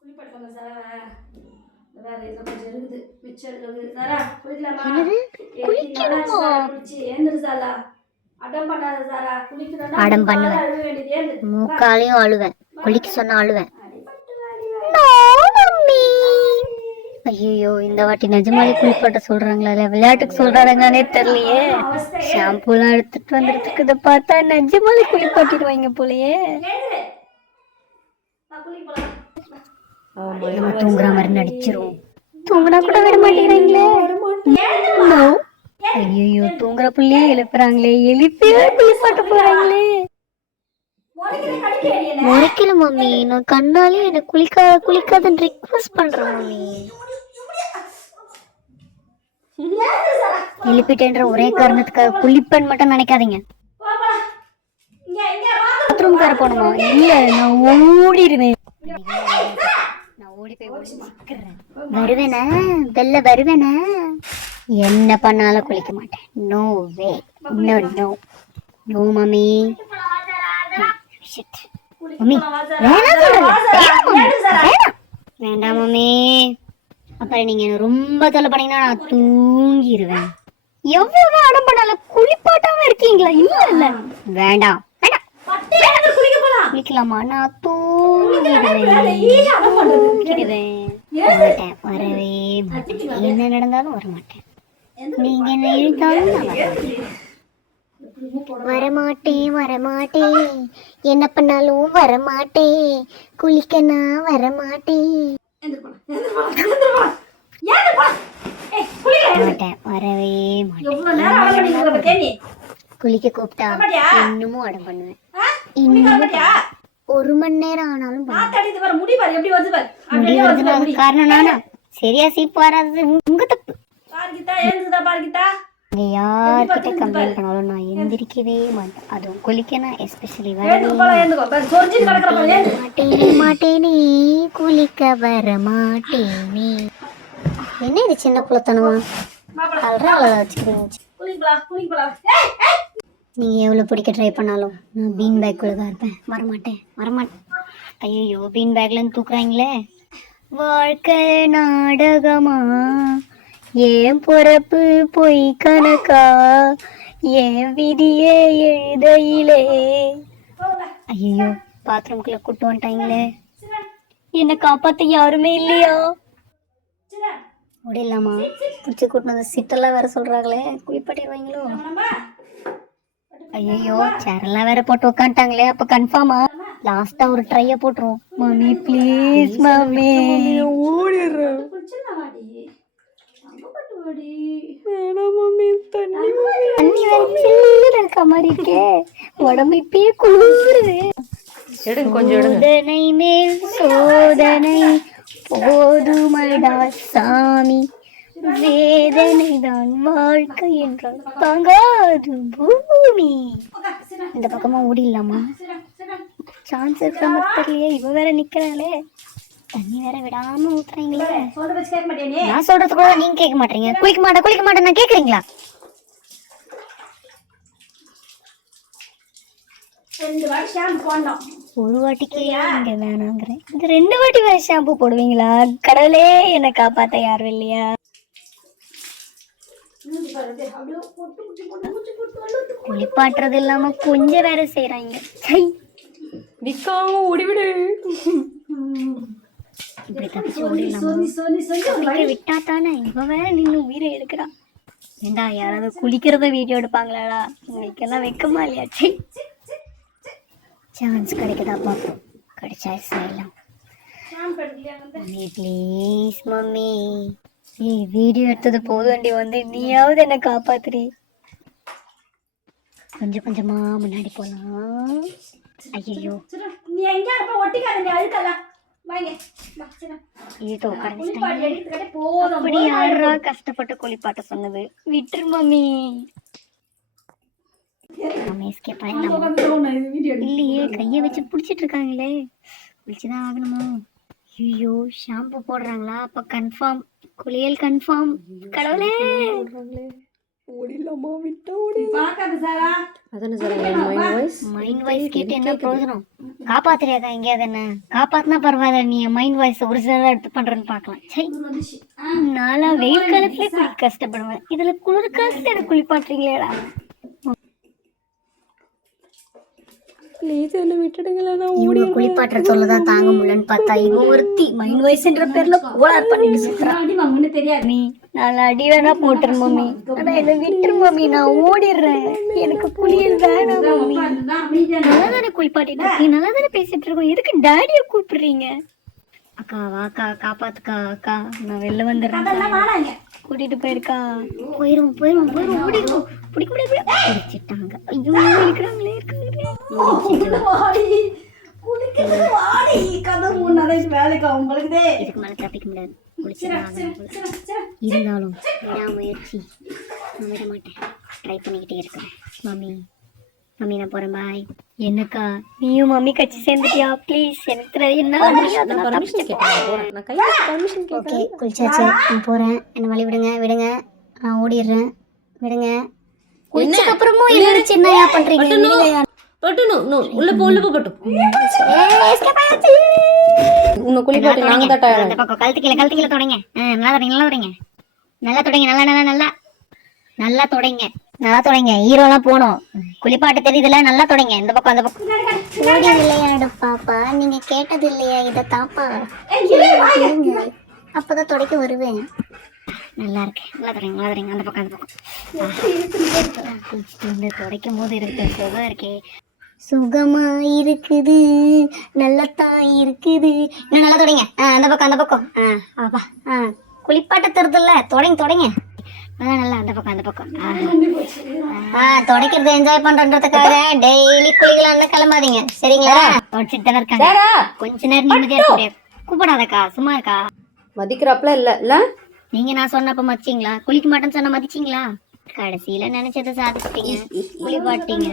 குளிப்பாட்டுங்க sir. வேற இதுல கொஞ்சம் இருக்குது, மிச்சம் இருக்குது. சாரா குளிக்கலாமா? குளிக்கணுமா? குளிச்சு ஏந்திரு சாரா. அடம் பண்ணாத சாரா. குளிக்கணும்னா அடம் பண்ணுவேன், அழுவ வேண்டியது. ஏந்து மூக்காலையும் அழுவேன், குளிக்க சொன்னா அழுவேன். ஐயோ, இந்த வாட்டி நிஜமாலே குளிப்பாட்ட சொல்றாங்களா இல்ல விளையாட்டுக்கு சொல்றாங்கன்னே தெரியலையே. ஷாம்பூலாம் எடுத்துட்டு வந்துருக்கு, இதை பார்த்தா நிஜமாலே குளிப்பாட்டிடுவாங்க போலயே. நம்ம தூங்குற மாதிரி நடிச்சிரும். தூங்குனா கூட விட மாட்டேங்கிறாங்களே. ஐயோ, தூங்குற புள்ளியே எழுப்புறாங்களே, எழுப்பியே குளிப்பாட்ட போறாங்களே. முறைக்கல மம்மி, நான் கண்ணாலே என்ன குளிக்காதன்னு ரிக்வெஸ்ட் பண்றேன் மம்மி. எழுப்பிட்டேன்ற ஒரே காரணத்துக்காக குளிப்பேன்னு மட்டும் நினைக்காதீங்க. பாத்ரூம் கார போனோமா? இல்ல, நான் ஓடிடுவேன். நான் ஓடி போய் வருவேனா? வெள்ள வருவேனா? என்ன பண்ணாலும் குளிக்க மாட்டேன். No way, no no no mummy. Mummy வேண்டாம் மம்மி. அப்புறம் நீங்க ரொம்ப தொலை பண்ணீங்கன்னா நான் தூங்கிடுவேன். எவ்வளவு அடம் பண்ணாலும் குளிப்பாட்டாம இருக்கீங்களா? இல்ல இல்ல, வேண்டாம் வேண்டாம், குளிக்கலாமா? நான் தூங்கிடுவேன், மாட்டேன், வரவே மாட்டேன். என்ன நடந்தாலும் வர மாட்டேன். நீங்க என்ன இழுத்தாலும் வரமாட்டேன், வரமாட்டேன். என்ன பண்ணாலும் வரமாட்டேன். குளிக்கனா வரமாட்டேன், மாட்டேன், வரவே மாட்டேன். குளிக்க கூப்பிட்டா இன்னமும் அடம் பண்ணுவேன். இன்னும் 1 மணி நேரம் ஆனாலும் முடி வருதுன்னா காரணம் நானா? சரியா சீப்பு வராது உங்க தப்பு. யார்கிட்ட கம்ப்ளைண்ட் பண்ணாலும் நான் எந்திரிக்கவே மாட்டேன். அதுவும் குளிக்கனா எஸ்பெஷலி மாட்டேனே, குளிக்க வர மாட்டேனே. என்ன இது சின்ன புள்ளத்தனமா? நீங்க எவ்வளவு பிடிக்க ட்ரை பண்ணாலும் நான் பீன் பேக்குள்ள தான் இருப்பேன். வரமாட்டேன், வரமாட்டேன். ஐயோ, பீன் பேக்ல இருந்து தூக்குறாங்களே. வாழ்க்கை நாடகமா, ஏன் பொறப்பு பொய் கணக்கா, ஏன் விதியே எழுதையிலே. ஐயோ, பாத்ரூம்குள்ள கூட்டு வந்துட்டாங்களே. என்ன காப்பாத்த யாருமே இல்லையா? முடியலாமா? பிடிச்சி கூட்டு வந்து சிட்டெல்லாம் வேற சொல்றாங்களே, குளிப்பாட்டிடுவாங்களோ? ஐயோ, சேரெல்லாம் வேற போட்டு உட்காந்துட்டாங்களே, அப்ப கன்ஃபார்மா லாஸ்டா ஒரு ட்ரைய போட்டுரும். மம்மி ப்ளீஸ் மம்மி, ஓடிடுறேன். தண்ணி வேற சில்லுன்னு இருக்க மாதிரி இருக்கே, உடம்பு இப்பயே குளிருது. சோதனை மேல் சோதனை போதுமடா சாமி, வேதனை தான் வாழ்க்கை என்றால் தாங்காது பூமி. இந்த பக்கமா ஓடிடலாமா? சான்ஸ் இருக்கிற மாதிரி தெரியலையே. இவ வேற நிக்கிறாளே, தண்ணி வேற விடாம ஊத்துறீங்களே. நான் சொல்றது கூட நீங்க கேட்க மாட்டீங்க. குளிக்க மாட்டேன் நான் கேக்குறீங்களா? ஒரு வாட்டிக்கு இங்க வேணாங்கிறேன், இது 2 வாட்டி வேற ஷாம்பு போடுவீங்களா? கடவுளே, என்ன காப்பாத்த யாரும் இல்லையா? குளிப்பாட்டுறது இல்லாம கொஞ்சம் வேற செய்யறாங்க. நிக்காம ஓடிவிடு. இப்படி தப்பிச்சு ஓடிடலாமா? விட்டா தானே. இவ வேற நின்று உயிரை எடுக்கிறா. ஏண்டா, யாராவது குளிக்கிறத வீடியோ எடுப்பாங்களாடா? உங்களுக்கெல்லாம் வெக்கமா இல்லையா? சான்ஸ் கிடைக்குதா பார்ப்போம். கிடைச்சா செய்யலாம். Mummy please mummy. ஏய், வீடியோ எடுத்தது போதுண்டி, வந்து நீயாவது என்ன காப்பாத்துறி. கொஞ்சம் கொஞ்சமா முன்னாடி போலாம். ஐயோ, அப்படி யாரா கஷ்டப்பட்டு குளிப்பாட்ட சொன்னது? விட்டுரு மம்மி. இல்லையே, கைய வச்சு புடிச்சிட்டு இருக்காங்களே, குளிச்சுதான் ஆகணுமா? ஐயோ, ஷாம்பு போடுறாங்களா? அப்ப கன்ஃபார்ம் குளியல் கன்ஃபார்ம். கடவுளே, ஓடிடலாமா விட்டா ஓடி பார்க்காத சாரா. அதானே சார் என் மைண்ட் வாய்ஸ் மைண்ட் வாய்ஸ் கேட்டு என்ன பிரயோஜனம்? காப்பாத்துறியாக்கா எங்கேயாவது என்ன? காப்பாத்தினா பரவாயில்ல, நீ மைண்ட் வாய்ஸ் ஒரிஜினலா எடுத்து பண்றேன்னு பார்க்கலாம். சை, வந்துச்சு. நாளா வெயில் காலத்துல குளிக்க கஷ்டப்படுவேன், இதுல குளிர் காலத்துல எனக்கு குளிப்பாட்டுறீங்களேடா. ப்ளீஸ் என்ன விட்டுடுங்களா, நான் இவங்க குளிப்பாட்டுற சொல்லதான் தாங்க முடியலன்னு பார்த்தா இவன் ஒருத்தி மைண்ட் வாய்ஸ்ன்ற பேர்ல கோளாறு பண்ணிட்டு சுத்துறா. அடி வாங்கன்னு தெரியாது. மம்மி நாலு அடி வேணா போட்டுரு மம்மி, ஆனா என்ன விட்டுரு மம்மி, நான் ஓடிடுறேன், எனக்கு குளியல் வேணாம் மம்மி. அதுதான் அமைதியா நல்லா தானே குளிப்பாட்டிட்டு இருக்கீங்க, நல்லா தானே பேசிட்டு இருக்கோம், எதுக்கு டாடியை கூப்பிடுறீங்க? அக்கா வாக்கா, காப்பாத்துக்கா அக்கா, நான் வெளில வந்துடுறேன். அதெல்லாம் வேணாங்க. கூட்டிட்டு போயிருக்கா. போயிருவோம் போயிருவோம் போயிருவோம், ஓடிடுவோம். பிடிக்க முடியாது, பிடிச்சிட்டாங்க. ஐயோ இருக்கிறாங்களே இருக்காங்களே. வாடி குளிக்கிறது வாடி கதவு முன்னாடி வேலைக்கு அவங்களுக்குதே. இதுக்கு மேல தப்பிக்க முடியாது, இருந்தாலும் விடாமுயற்சி நான் விட மாட்டேன், ட்ரை பண்ணிக்கிட்டே இருக்கேன். மம்மி மம்மி நான் போறேன், பாய். என்னக்கா நீயும் மம்மி கட்சி சேர்ந்துட்டியா? ப்ளீஸ் எனக்கு தெரியாது, என்ன பர்மிஷன் கேட்டேன் போறேன், நான் கையில பர்மிஷன் ஓகே குளிச்சாச்சு, நான் போறேன், என்ன வழி விடுங்க விடுங்க, நான் ஓடிடுறேன், விடுங்க. குளிச்சதுக்கு அப்புறமும் எல்லாரும் சின்ன பண்றீங்க. பட்டணும் உள்ள போ பட்டு escape ஆயாச்சு. உன்னை குளிப்பாட்டி நாங்க தான் tired. அந்த பக்கம் கழுத்து கீழே தொடங்க. நல்லா தொடங்க நல்லா தொடங்க நல்லா தொடங்க, நல்லா நல்லா நல்லா நல்லா தொடங்க, நல்லா தொடங்க. ஹீரோலாம் போகணும், குளிப்பாட்டு தெரியுதுல, நல்லா தொடங்க. இந்த பக்கம் அந்த பக்கம் ஓடி விளையாடு பாப்பா, நீங்க கேட்டது இல்லையா இதை தாப்பா, இருங்க அப்பதான் தொடக்க வருவேன். நல்லா இருக்கு, நல்லா தொடங்க நல்லா தொடங்க. அந்த பக்கம் அந்த பக்கம் குளிச்சுட்டு வந்து துடைக்கும் போது இருக்கு சுகம் இருக்கே, சுகமா இருக்குது, நல்லத்தான் இருக்குது. இன்னும் நல்லா தொடங்க. அந்த பக்கம் அந்த பக்கம். ஆப்பா குளிப்பாட்ட தருதுல்ல, தொடங்க தொடங்க நல்லா நல்லா. அந்த பக்கம் அந்த பக்கம். துடைக்கிறது என்ஜாய் பண்றதுக்காக டெய்லி குளிக்கலாம்னு கிளம்பாதீங்க, சரிங்களா? தொடச்சிட்டு தானே இருக்காங்க, கொஞ்ச நேரம் நிம்மதியா இருக்க முடியாது. கூப்பிடாதக்கா, சும்மா இருக்கா. மதிக்கிறாப்ல இல்ல நீங்க நான் சொன்னப்ப மதிச்சிங்களா? குளிக்க மாட்டேன்னு சொன்ன மதிச்சிங்களா? கடைசியில நினைச்சதை சாதிச்சிட்டீங்க, குளிப்பாட்டீங்க.